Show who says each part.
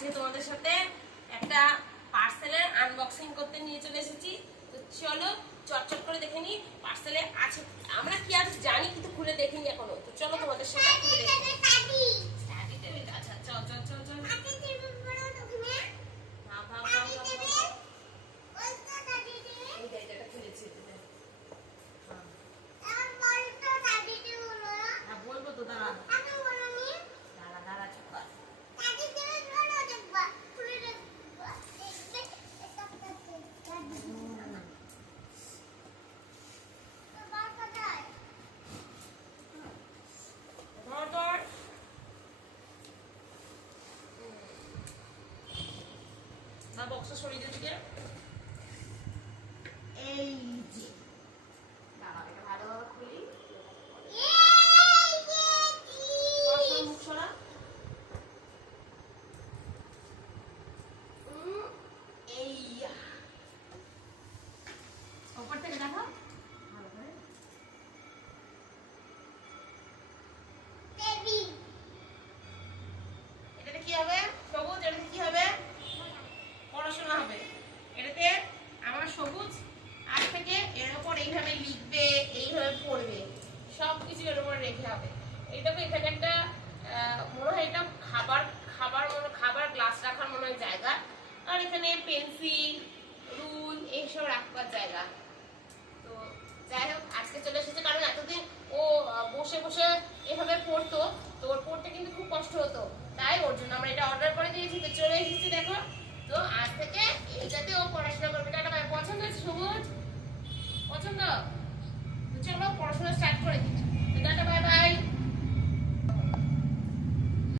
Speaker 1: আজকে তোমাদের সাথে একটা পার্সেলের আনবক্সিং করতে নিয়ে চলে এসেছি। তো চলো চটচট করে দেখে নি পার্সেলে আছে আমরা কি আছে জানি, কিন্তু খুলে দেখিনি এখনও। তো চলো তোমাদের সাথে খুলে দেখি স্টাডি টেবিল আচ্ছা চল চল চল চল ভাব ভাব ভাব ভাব, ভাব। এই দেখ, এটা খুলেছি এটা দেখ। হ্যাঁ। হ্যাঁ, বলব তো দাঁড়া দাঁড়া দাঁড়া চুপ কর। ধর, ধর। মা বক্সটা সরিয়ে দিকে এই যে দাঁড়া এটা ভালোভাবে খুলি সর, সর, মুখ সরা। উম, এইয়া। ওপর থেকে দেখো ভালো করে এটাতে কি হবে সবুজ এটাতে কি হবে পড়াশোনা হবে এটাতে আমার সবুজ আজ থেকে এর উপর এইভাবে লিখবে, এইভাবে পড়বে, সব কিছু এর উপর রেখে হবে। এইটাকে এখানে একটা মনে হয় এটা খাবার খাবার মনে খাবার গ্লাস রাখার মনে হয় জায়গা। আর এখানে পেন্সিল রুল এইসব রাখবার জায়গা। তো যাই হোক, আজকে চলে এসেছে, কারণ এতদিন ও বসে বসে এভাবে পড়তো, তো ওর পড়তে কিন্তু খুব কষ্ট হতো। তাই ওর জন্য আমরা এটা অর্ডার করে দিয়েছি, তো চলে এসেছি দেখো। তো আজ থেকে